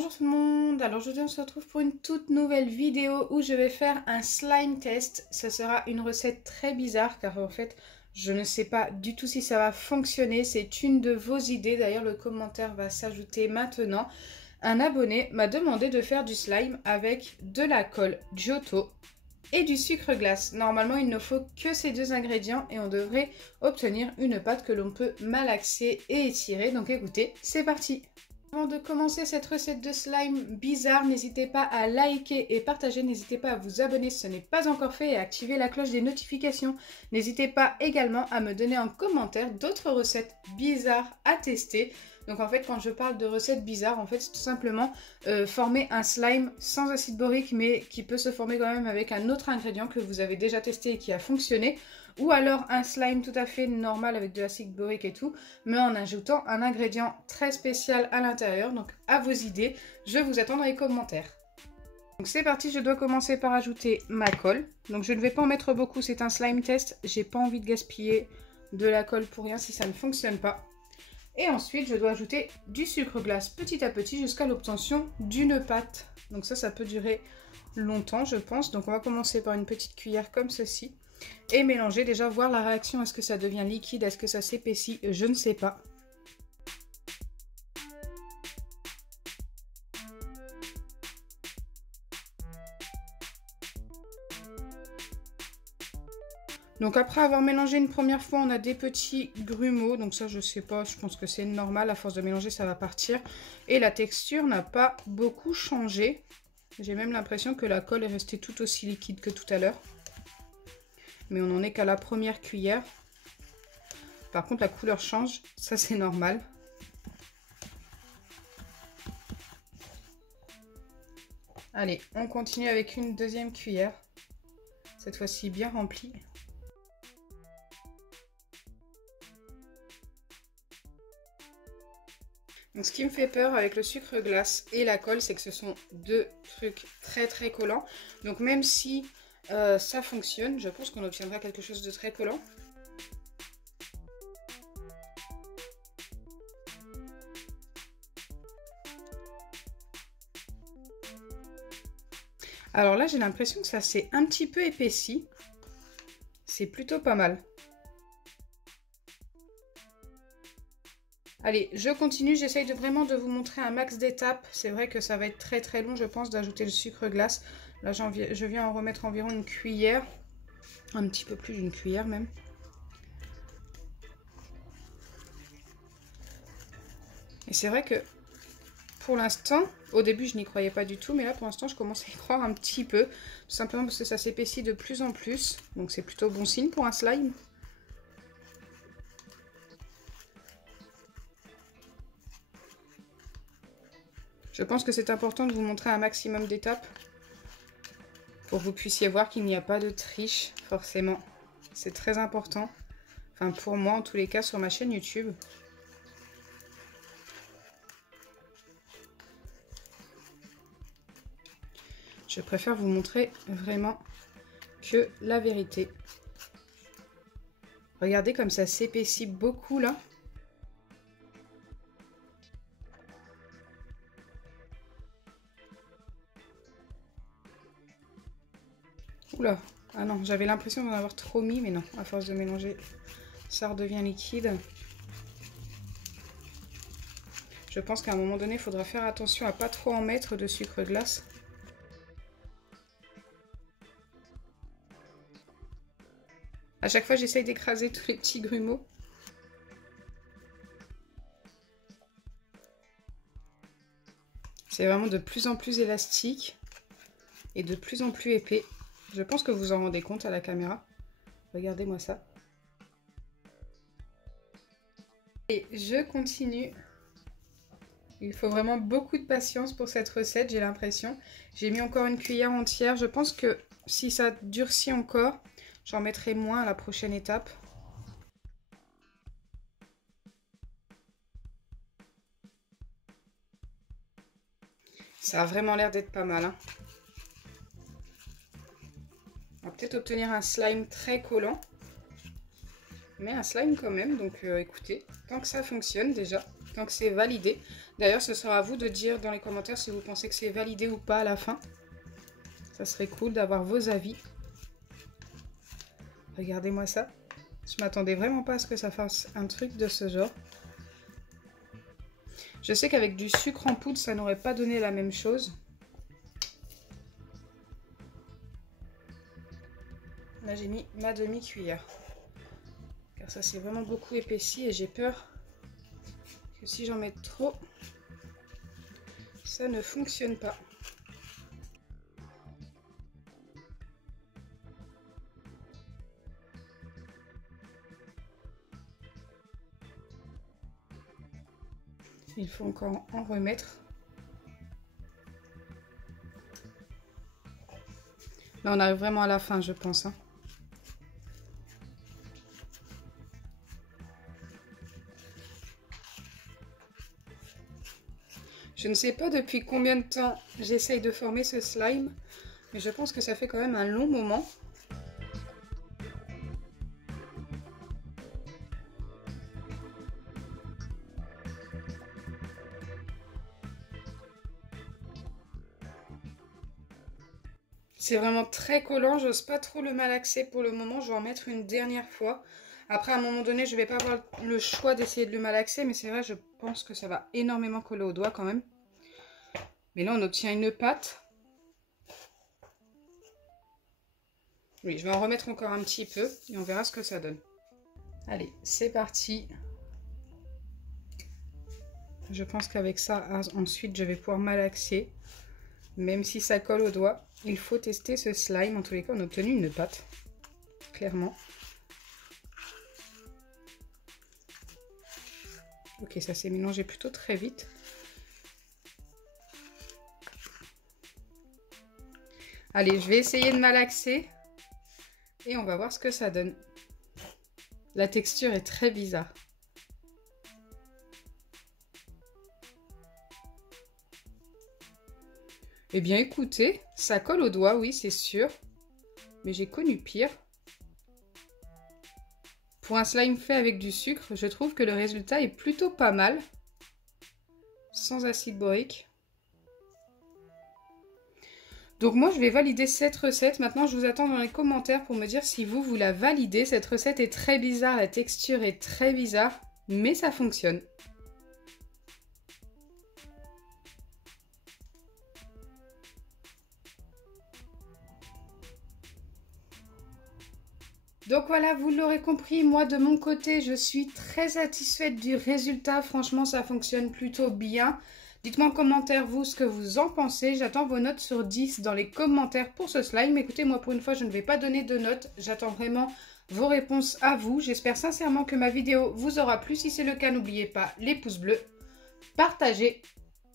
Bonjour tout le monde, alors aujourd'hui on se retrouve pour une toute nouvelle vidéo où je vais faire un slime test. Ça sera une recette très bizarre car en fait je ne sais pas du tout si ça va fonctionner. C'est une de vos idées, d'ailleurs le commentaire va s'ajouter maintenant. Un abonné m'a demandé de faire du slime avec de la colle Giotto et du sucre glace. Normalement il ne faut que ces deux ingrédients et on devrait obtenir une pâte que l'on peut malaxer et étirer. Donc écoutez, c'est parti! Avant de commencer cette recette de slime bizarre, n'hésitez pas à liker et partager, n'hésitez pas à vous abonner si ce n'est pas encore fait et à activer la cloche des notifications. N'hésitez pas également à me donner en commentaire d'autres recettes bizarres à tester. Donc en fait quand je parle de recettes bizarres, en fait c'est tout simplement former un slime sans acide borique mais qui peut se former quand même avec un autre ingrédient que vous avez déjà testé et qui a fonctionné. Ou alors un slime tout à fait normal avec de l'acide borique et tout, mais en ajoutant un ingrédient très spécial à l'intérieur. Donc à vos idées, je vous attends dans les commentaires. Donc c'est parti, je dois commencer par ajouter ma colle. Donc je ne vais pas en mettre beaucoup, c'est un slime test. J'ai pas envie de gaspiller de la colle pour rien si ça ne fonctionne pas. Et ensuite je dois ajouter du sucre glace petit à petit jusqu'à l'obtention d'une pâte. Donc ça peut durer longtemps je pense. Donc on va commencer par une petite cuillère comme ceci. Et mélanger, déjà voir la réaction, est-ce que ça devient liquide, est-ce que ça s'épaissit, je ne sais pas. Donc après avoir mélangé une première fois, on a des petits grumeaux, donc ça je sais pas, je pense que c'est normal, à force de mélanger ça va partir. Et la texture n'a pas beaucoup changé, j'ai même l'impression que la colle est restée tout aussi liquide que tout à l'heure. Mais on n'en est qu'à la première cuillère. Par contre la couleur change, ça c'est normal. Allez, on continue avec une deuxième cuillère. Cette fois-ci bien remplie. Donc ce qui me fait peur avec le sucre glace et la colle, c'est que ce sont deux trucs très collants. Donc même si ça fonctionne, je pense qu'on obtiendra quelque chose de très collant. Alors là, j'ai l'impression que ça s'est un petit peu épaissi. C'est plutôt pas mal. Allez, je continue, j'essaye vraiment de vous montrer un max d'étapes. C'est vrai que ça va être très long, je pense, d'ajouter le sucre glace. Là, je viens en remettre environ une cuillère. Un petit peu plus d'une cuillère même. Et c'est vrai que pour l'instant, au début je n'y croyais pas du tout, mais là pour l'instant je commence à y croire un petit peu. Tout simplement parce que ça s'épaissit de plus en plus. Donc c'est plutôt bon signe pour un slime. Je pense que c'est important de vous montrer un maximum d'étapes pour que vous puissiez voir qu'il n'y a pas de triche forcément. C'est très important. Enfin pour moi en tous les cas sur ma chaîne YouTube. Je préfère vous montrer vraiment que la vérité. Regardez comme ça s'épaissit beaucoup là. Oula, ah non, j'avais l'impression d'en avoir trop mis, mais non, à force de mélanger, ça redevient liquide. Je pense qu'à un moment donné, il faudra faire attention à pas trop en mettre de sucre glace. À chaque fois, j'essaye d'écraser tous les petits grumeaux. C'est vraiment de plus en plus élastique et de plus en plus épais. Je pense que vous vous en rendez compte à la caméra. Regardez-moi ça. Et je continue. Il faut vraiment beaucoup de patience pour cette recette, j'ai l'impression. J'ai mis encore une cuillère entière. Je pense que si ça durcit encore, j'en mettrai moins à la prochaine étape. Ça a vraiment l'air d'être pas mal, hein. On va peut-être obtenir un slime très collant. Mais un slime quand même, donc écoutez, tant que ça fonctionne déjà. tant que c'est validé. D'ailleurs, ce sera à vous de dire dans les commentaires si vous pensez que c'est validé ou pas à la fin. Ça serait cool d'avoir vos avis. Regardez-moi ça. Je m'attendais vraiment pas à ce que ça fasse un truc de ce genre. Je sais qu'avec du sucre en poudre, ça n'aurait pas donné la même chose. Là, j'ai mis ma demi-cuillère. Car ça s'est vraiment beaucoup épaissi et j'ai peur que si j'en mets trop, ça ne fonctionne pas. Il faut encore en remettre. Là, on arrive vraiment à la fin, je pense. Je ne sais pas depuis combien de temps j'essaye de former ce slime, mais je pense que ça fait quand même un long moment. C'est vraiment très collant, j'ose pas trop le malaxer pour le moment, je vais en mettre une dernière fois. Après, à un moment donné, je vais pas avoir le choix d'essayer de le malaxer, mais c'est vrai, je pense que ça va énormément coller au doigt quand même. Mais là, on obtient une pâte. Oui, je vais en remettre encore un petit peu et on verra ce que ça donne. Allez, c'est parti. Je pense qu'avec ça, ensuite, je vais pouvoir malaxer. Même si ça colle au doigt, il faut tester ce slime. En tous les cas, on a obtenu une pâte, clairement. Ok, ça s'est mélangé plutôt très vite. Allez, je vais essayer de malaxer et on va voir ce que ça donne. La texture est très bizarre. Eh bien, écoutez, ça colle au doigt, oui, c'est sûr. Mais j'ai connu pire. Pour un slime fait avec du sucre, je trouve que le résultat est plutôt pas mal. Sans acide borique. Donc moi, je vais valider cette recette. Maintenant, je vous attends dans les commentaires pour me dire si vous la validez. Cette recette est très bizarre, la texture est très bizarre, mais ça fonctionne. Donc voilà, vous l'aurez compris, moi de mon côté, je suis très satisfaite du résultat. Franchement, ça fonctionne plutôt bien. Dites-moi en commentaire, vous, ce que vous en pensez. J'attends vos notes sur 10 dans les commentaires pour ce slime. Écoutez, moi, pour une fois, je ne vais pas donner de notes. J'attends vraiment vos réponses à vous. J'espère sincèrement que ma vidéo vous aura plu. Si c'est le cas, n'oubliez pas les pouces bleus, partagez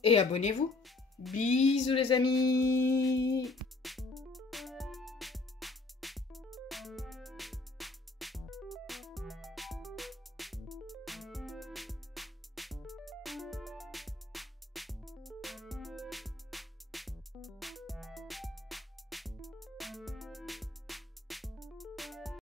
et abonnez-vous. Bisous les amis!